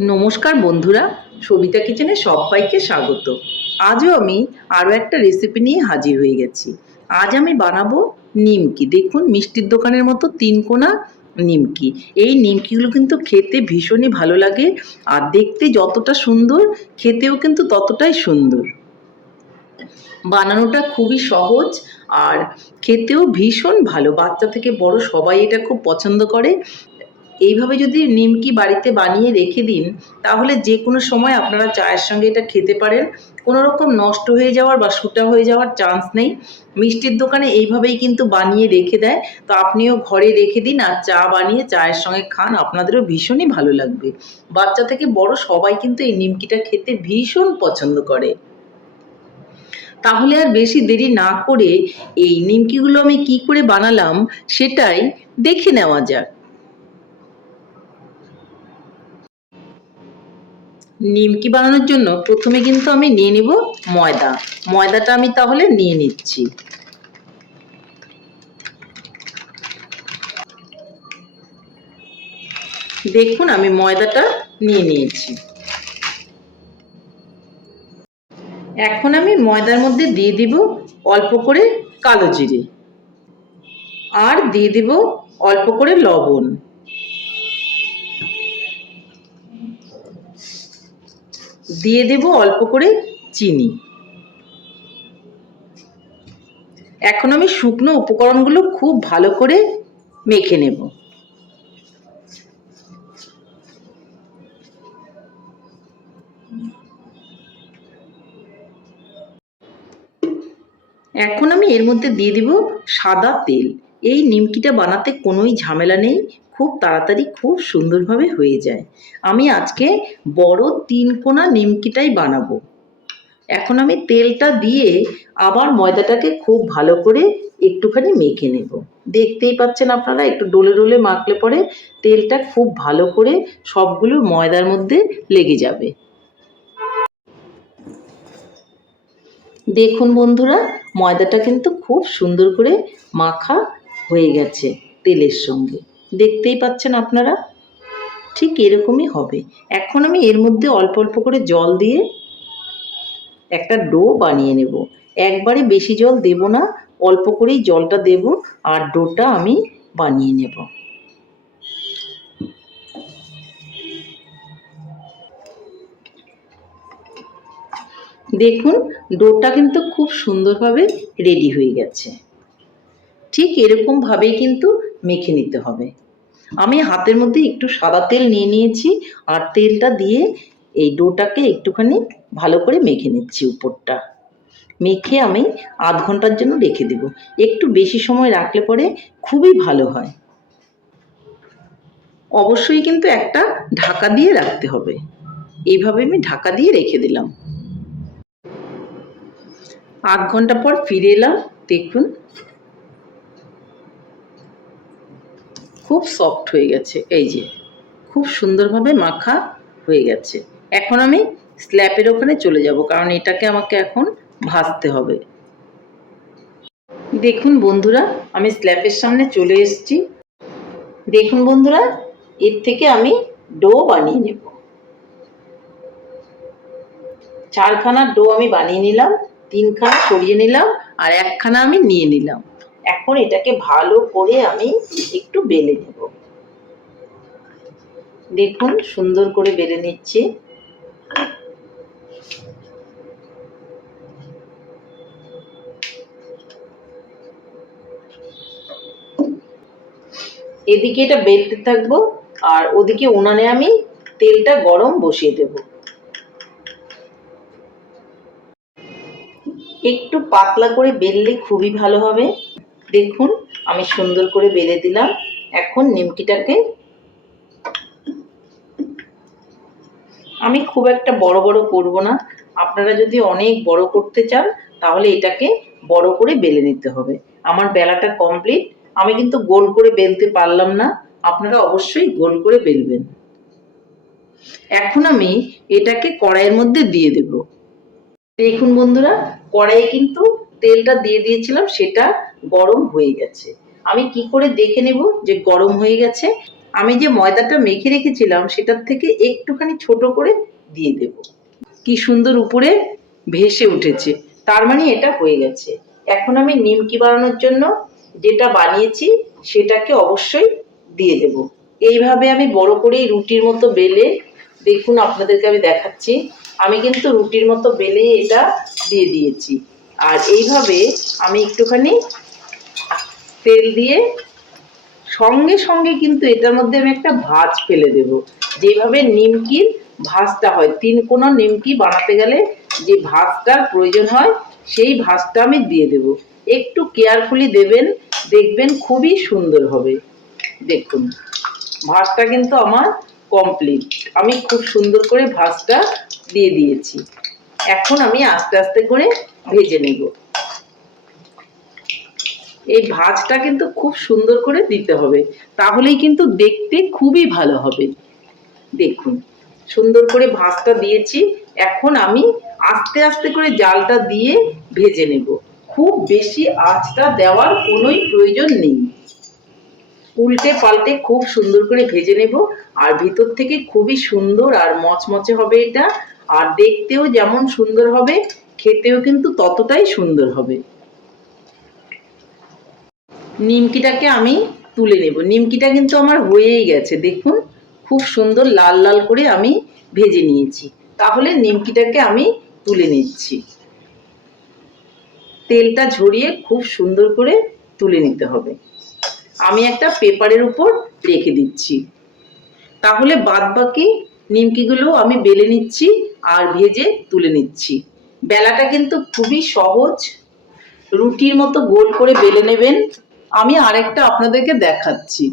নমস্কার বন্ধুরা, সবিতা কিচেনে সবাইকে স্বাগত। আজও আমি আরও একটা রেসিপি নিয়ে হাজির হয়ে গেছি। আজ আমি বানাবো নিমকি। দেখুন, মিষ্টির দোকানের মতো তিন কোনা নিমকি। এই নিমকিগুলো কিন্তু খেতে ভীষণই ভালো লাগে আর দেখতে যতটা সুন্দর, খেতেও কিন্তু ততটাই সুন্দর। বানানোটা খুবই সহজ আর খেতেও ভীষণ ভালো। বাচ্চা থেকে বড় সবাই এটা খুব পছন্দ করে। এইভাবে যদি নিমকি বাড়িতে বানিয়ে রেখে দিন, তাহলে যে কোনো সময় আপনারা চায়ের সঙ্গে এটা খেতে পারেন। কোনো রকম নষ্ট হয়ে যাওয়ার বা শুটা হয়ে যাওয়ার চান্স নেই। মিষ্টির দোকানে এইভাবেই কিন্তু বানিয়ে রেখে দেয়। তো আপনিও ঘরে রেখে দিন আর চা বানিয়ে চায়ের সঙ্গে খান, আপনাদেরও ভীষণই ভালো লাগবে। বাচ্চা থেকে বড় সবাই কিন্তু এই নিমকিটা খেতে ভীষণ পছন্দ করে। তাহলে আর বেশি দেরি না করে এই নিমকিগুলো আমি কি করে বানালাম, সেটাই দেখে নেওয়া যাক। নিমকি বানানোর জন্য প্রথমে কিন্তু আমি নিয়ে নিব ময়দা। ময়দাটা আমি তাহলে নিয়ে নিচ্ছি। দেখুন আমি ময়দাটা নিয়ে নিয়েছি। এখন আমি ময়দার মধ্যে দিয়ে দিব অল্প করে কালো জিরে। আর দিয়ে দিব অল্প করে লবণ। দিয়ে দেব অল্প করে চিনি। এখন আমি শুকনো উপকরণগুলো খুব ভালো করে মেখে নেব। এখন আমি এর মধ্যে দিয়ে দিব সাদা তেল। এই নিমকিটা বানাতে কোনোই ঝামেলা নেই। খুব তাড়াতাড়ি খুব সুন্দরভাবে হয়ে যায়। আমি আজকে বড় তিন কোনা নিমকিটাই বানাবো। এখন আমি তেলটা দিয়ে আবার ময়দাটাকে খুব ভালো করে একটুখানি মেখে নেব। দেখতেই পাচ্ছেন আপনারা, একটু ডোলে ডোলে মাখলে পরে তেলটা খুব ভালো করে সবগুলো ময়দার মধ্যে লেগে যাবে। দেখুন বন্ধুরা, ময়দাটা কিন্তু খুব সুন্দর করে মাখা হয়ে গেছে তেলের সঙ্গে। দেখতেই পাচ্ছেন আপনারা? ঠিক এরকমই হবে। এখন আমি এর মধ্যে অল্প অল্প করে জল দিয়ে একটা ডো বানিয়ে নেব। একবারে বেশি জল দেব না, অল্প করেই জলটা দেব আর ডোটা আমি বানিয়ে নেব। দেখুন, ডোটা কিন্তু খুব সুন্দরভাবে রেডি হয়ে গেছে। ঠিক এরকমভাবেই কিন্তু মেখে নিতে হবে। আমি হাতের মধ্যে একটু সাদা তেল নিয়ে নিয়েছি, আর তেলটা দিয়ে এই ডোটাকে একটুখানি ভালো করে মেখে নিচ্ছি উপরটা। মেখে আমি আধ ঘণ্টার জন্য রেখে দেব। একটু বেশি সময় রাখলে পরে খুবই ভালো হয়। অবশ্যই কিন্তু একটা ঢাকা দিয়ে রাখতে হবে। এইভাবে আমি ঢাকা দিয়ে রেখে দিলাম। আধ ঘণ্টা পর ফিরে এলাম। দেখুন খুব সফট হয়ে গেছে। এই যে, খুব সুন্দরভাবে মাখা হয়ে গেছে। এখন আমি স্ল্যাপের ওখানে চলে যাব, কারণ এটাকে আমাকে এখন ভাজতে হবে। দেখুন বন্ধুরা, আমি স্ল্যাপের সামনে চলে এসেছি। দেখুন বন্ধুরা, এর থেকে আমি ডো বানিয়ে নেব। চারখানা ডো আমি বানিয়ে নিলাম, তিনখানা সরিয়ে নিলাম, আর একখানা আমি নিয়ে নিলাম। এখন এটাকে ভালো করে আমি একটু বেলে নেব। দেখুন, সুন্দর করে বেলে নিচ্ছি। এদিকে এটা বেলতে থাকব, আর ওদিকে উনানে আমি তেলটা গরম বসিয়ে দেব। একটু পাতলা করে বেললে খুবই ভালো হবে। দেখুন, আমি সুন্দর করে বেলে দিলাম। এখন নিমকিটাকে আমি খুব একটা বড় বড় করব না। আপনারা যদি অনেক বড় করতে চান, তাহলে এটাকে বড় করে বেলে নিতে হবে। আমার বেলাটা কমপ্লিট। আমি কিন্তু গোল করে বেলতে পারলাম না। আপনারা অবশ্যই গোল করে বেলবেন। এখন আমি এটাকে কড়াইয়ের মধ্যে দিয়ে দেব। দেখুন বন্ধুরা, কড়াইয়ে কিন্তু তেলটা দিয়ে দিয়েছিলাম, সেটা গরম হয়ে গেছে। আমি কি করে দেখে নেব যে গরম হয়ে গেছে? আমি যে ময়দাটা মেখে রেখেছিলাম, সেটার থেকে একটুখানি ছোট করে দিয়ে দেব। কি সুন্দর উপরে ভেসে উঠেছে। তার মানে এটা হয়ে গেছে। এখন আমি নিমকি বানানোর জন্য যেটা বানিয়েছি, সেটাকে অবশ্যই দিয়ে দেব। এইভাবে আমি বড় করে রুটির মতো বেলে, দেখুন আপনাদেরকে আমি দেখাচ্ছি, আমি কিন্তু রুটির মতো বেলে এটা দিয়ে দিয়েছি। আর এইভাবে আমি একটুখানি তেল দিয়ে সঙ্গে সঙ্গে কিন্তু এটার মধ্যে আমি একটা ভাজ ফেলে দেব। যেভাবে নিমকির ভাজটা হয়, তিন কোনো নিমকি বানাতে গেলে যে ভাজটার প্রয়োজন হয়, সেই ভাজটা আমি দিয়ে দেব। একটু কেয়ারফুলি দেবেন, দেখবেন খুবই সুন্দর হবে। দেখুন, ভাজটা কিন্তু আমার কমপ্লিট। আমি খুব সুন্দর করে ভাজটা দিয়ে দিয়েছি। এখন আমি আস্তে আস্তে করে ভেজে নেব। এই ভাজটা কিন্তু খুব সুন্দর করে দিতে হবে। তাহলেই কিন্তু দেখতে খুবই ভালো হবে। দেখুন, সুন্দর করে ভাজটা দিয়েছি। এখন আমি আস্তে আস্তে করে জালটা দিয়ে ভেজে নেব। খুব বেশি আঁচটা দেওয়ার কোনোই প্রয়োজন নেই। উল্টে পাল্টে খুব সুন্দর করে ভেজে নেব। আর ভিতর থেকে খুবই সুন্দর আর মচমচে হবে এটা। আর দেখতেও যেমন সুন্দর হবে, খেতেও কিন্তু ততটাই সুন্দর হবে। নিমকিটাকে আমি তুলে নেব। নিমকিটা কিন্তু আমার হয়েই গেছে, দেখুন। খুব সুন্দর লাল লাল করে আমি ভেজে নিয়েছি। তাহলে নিমকিটাকে আমি তুলে নিচ্ছি। তেলটা ঝরিয়ে খুব সুন্দর করে তুলে নিতে হবে। আমি একটা পেপারের উপর রেখে দিচ্ছি। তাহলে বাদ বাকি নিমকিগুলো আমি বেলে নিচ্ছি আর ভেজে তুলে নিচ্ছি। বেলাটা কিন্তু খুবই সহজ। রুটির মতো গোল করে বেলে নেবেন। আমি আরেকটা আপনাদেরকে দেখাচ্ছি।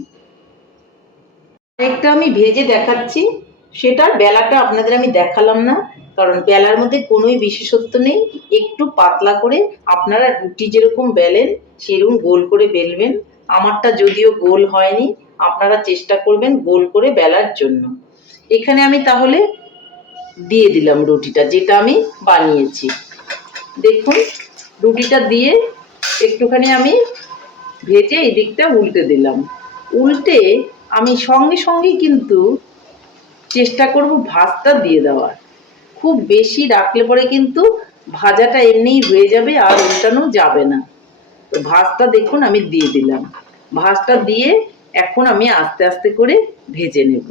আরেকটা আমি ভেজে দেখাচ্ছি, সেটার বেলাটা আপনাদের আমি দেখালাম না, কারণ বেলার মধ্যে কোনোই বিশেষত্ব নেই, একটু পাতলা করে আপনারা রুটি যেরকম বেলেন, সেরকম গোল করে বেলবেন। আমারটা যদিও গোল হয়নি, আপনারা চেষ্টা করবেন গোল করে বেলার জন্য। এখানে আমি তাহলে দিয়ে দিলাম রুটিটা, যেটা আমি বানিয়েছি। দেখুন, রুটিটা দিয়ে একটুখানি আমি ভেজে এই দিকটা উল্টে দিলাম। উল্টে আমি সঙ্গে সঙ্গেই কিন্তু চেষ্টা করব ভাতটা দিয়ে দেওয়ার। খুব বেশি রাখলে পরে কিন্তু ভাজাটা এমনিই হয়ে যাবে আর উল্টানো যাবে না। তো ভাতটা দেখুন আমি দিয়ে দিলাম। ভাতটা দিয়ে এখন আমি আস্তে আস্তে করে ভেজে নেব।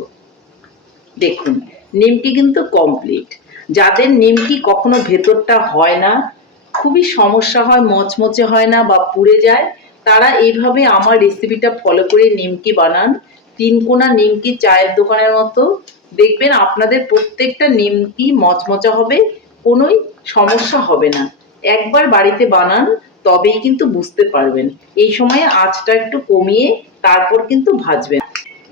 দেখুন, নিমকি কিন্তু কমপ্লিট যাদের নিমকি কখনো ভেতরটা হয় না, খুবই সমস্যা হয়, মচমচে হয় না বা পুড়ে যায় তারা এইভাবে আমার রেসিপিটা ফলো করে নিমকি বানান। তিনকোনা নিমকি চায়ের দোকানের মতো। দেখবেন আপনাদের প্রত্যেকটা নিমকি মচমচা হবে, কোনোই সমস্যা হবে না। একবার বাড়িতে বানান, তবেই কিন্তু বুঝতে পারবেন। এই সময়ে আঁচটা একটু কমিয়ে তারপর কিন্তু ভাজবেন।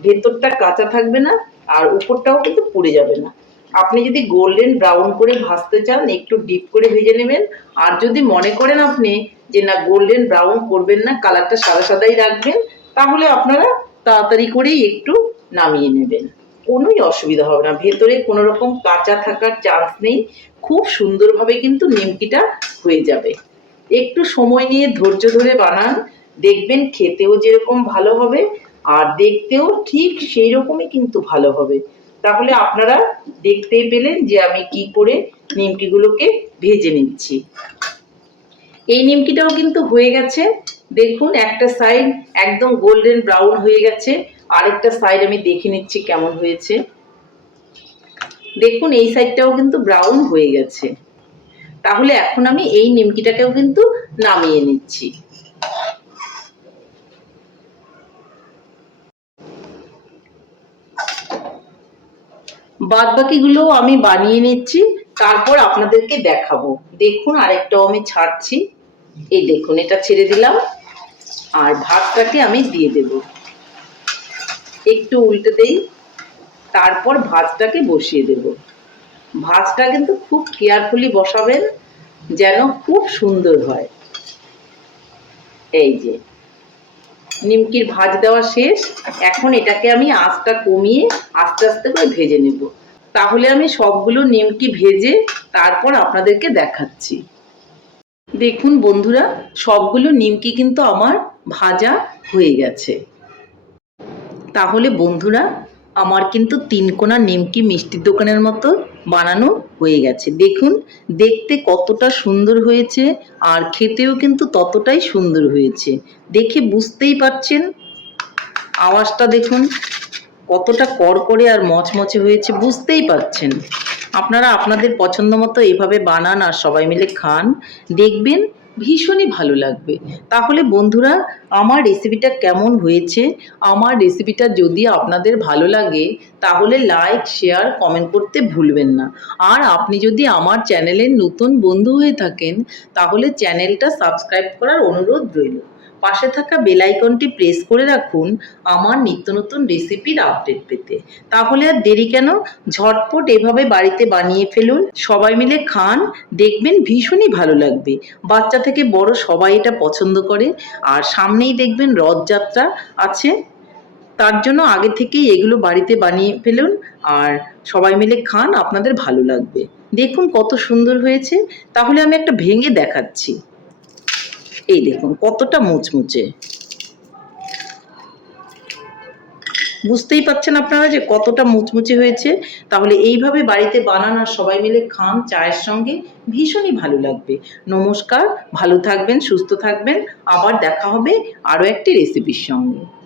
ভেতরটা কাঁচা থাকবে না, আর উপরটাও কিন্তু পুড়ে যাবে না। আপনি যদি গোল্ডেন ব্রাউন করে ভাজতে চান, একটু ডিপ করে ভেজে নেবেন। আর যদি মনে করেন আপনি যে না গোল্ডেন ব্রাউন করবেন না কালারটা সাদা সাদাই রাখবেন, তাহলে আপনারা তাড়াতাড়ি করেই একটু নামিয়ে নেবেন। কোনোই অসুবিধা হবে না। ভেতরে কোনো রকম কাঁচা থাকার চান্স নেই। খুব সুন্দরভাবে কিন্তু নিমকিটা হয়ে যাবে। একটু সময় নিয়ে ধৈর্য ধরে বানান। দেখবেন খেতেও যেরকম ভালো হবে, আর দেখতেও ঠিক সেই রকমই কিন্তু ভালো হবে। তাহলে আপনারা দেখতেই পেলেন যে আমি কি করে নিমকিগুলোকে ভেজে নিচ্ছি। এই নিমকিটাও কিন্তু হয়ে গেছে। দেখুন, একটা সাইড একদম গোল্ডেন ব্রাউন হয়ে গেছে। আরেকটা সাইড আমি দেখে নিচ্ছি কেমন হয়েছে। দেখুন, এই সাইডটাও কিন্তু ব্রাউন হয়ে গেছে। তাহলে এখন আমি এই নিমকিটাকেও কিন্তু নামিয়ে নিচ্ছি। বাদ বাকিগুলো আমি বানিয়ে নিচ্ছি, তারপর আপনাদেরকে দেখাবো। দেখুন, আরেকটাও আমি ছাড়ছি। এই দেখুন, এটা ছেড়ে দিলাম। আর ভাতটাকে আমি দিয়ে দেব। একটু উল্টে দেই, তারপর ভাতটাকে বসিয়ে দেব। ভাতটা কিন্তু খুব কেয়ারফুলি বসাবেন, যেন খুব সুন্দর হয়। এই যে, নিমকির ভাজ দেওয়া শেষ। এখন এটাকে আমি আঁচটা কমিয়ে আস্তে আস্তে করে ভেজে নেব। তাহলে আমি সবগুলো নিমকি ভেজে তারপর আপনাদেরকে দেখাচ্ছি। দেখুন বন্ধুরা, সবগুলো নিমকি কিন্তু আমার ভাজা হয়ে গেছে। তাহলে বন্ধুরা, আমার কিন্তু তিনকোনা নিমকি মিষ্টির দোকানের মতো বানানো হয়ে গেছে। দেখুন, দেখতে কতটা সুন্দর হয়েছে আর খেতেও কিন্তু ততটাই সুন্দর হয়েছে। দেখে বুঝতেই পারছেন? আওয়াজটা দেখুন। কতটা কড়কড়ে আর মচমচে হয়েছে বুঝতেই পারছেন। আপনারা আপনাদের পছন্দ মতো এভাবে বানান আর সবাই মিলে খান। দেখবেন ভীষণই ভালো লাগবে। তাহলে বন্ধুরা, আমার রেসিপিটা কেমন হয়েছে? আমার রেসিপিটা যদি আপনাদের ভালো লাগে, তাহলে লাইক শেয়ার কমেন্ট করতে ভুলবেন না। আর আপনি যদি আমার চ্যানেলের নতুন বন্ধু হয়ে থাকেন, তাহলে চ্যানেলটা সাবস্ক্রাইব করার অনুরোধ রইল। পাশে থাকা বেল আইকনটি প্রেস করে রাখুন আমার নিত্য নতুন রেসিপির আপডেট পেতে। তাহলে আর দেরি কেন? ঝটপট এভাবে বাড়িতে বানিয়ে ফেলুন। সবাই মিলে খান, দেখবেন ভীষণই ভালো লাগবে। বাচ্চা থেকে বড় সবাই এটা পছন্দ করে। আর সামনেই দেখবেন রথযাত্রা আছে। তার জন্য আগে থেকেই এগুলো বাড়িতে বানিয়ে ফেলুন আর সবাই মিলে খান, আপনাদের ভালো লাগবে। দেখুন কত সুন্দর হয়েছে। তাহলে আমি একটা ভেঙে দেখাচ্ছি। এই দেখুন, কতটা মুচমুচে। বুঝতেই পাচ্ছেন আপনারা যে কতটা মুচমুচে হয়েছে? তাহলে এইভাবে বাড়িতে বানান সবাই মিলে খান চায়ের সঙ্গে ভীষণই ভালো লাগবে। নমস্কার, ভালো থাকবেন, সুস্থ থাকবেন। আবার দেখা হবে আরও একটি রেসিপির সঙ্গে।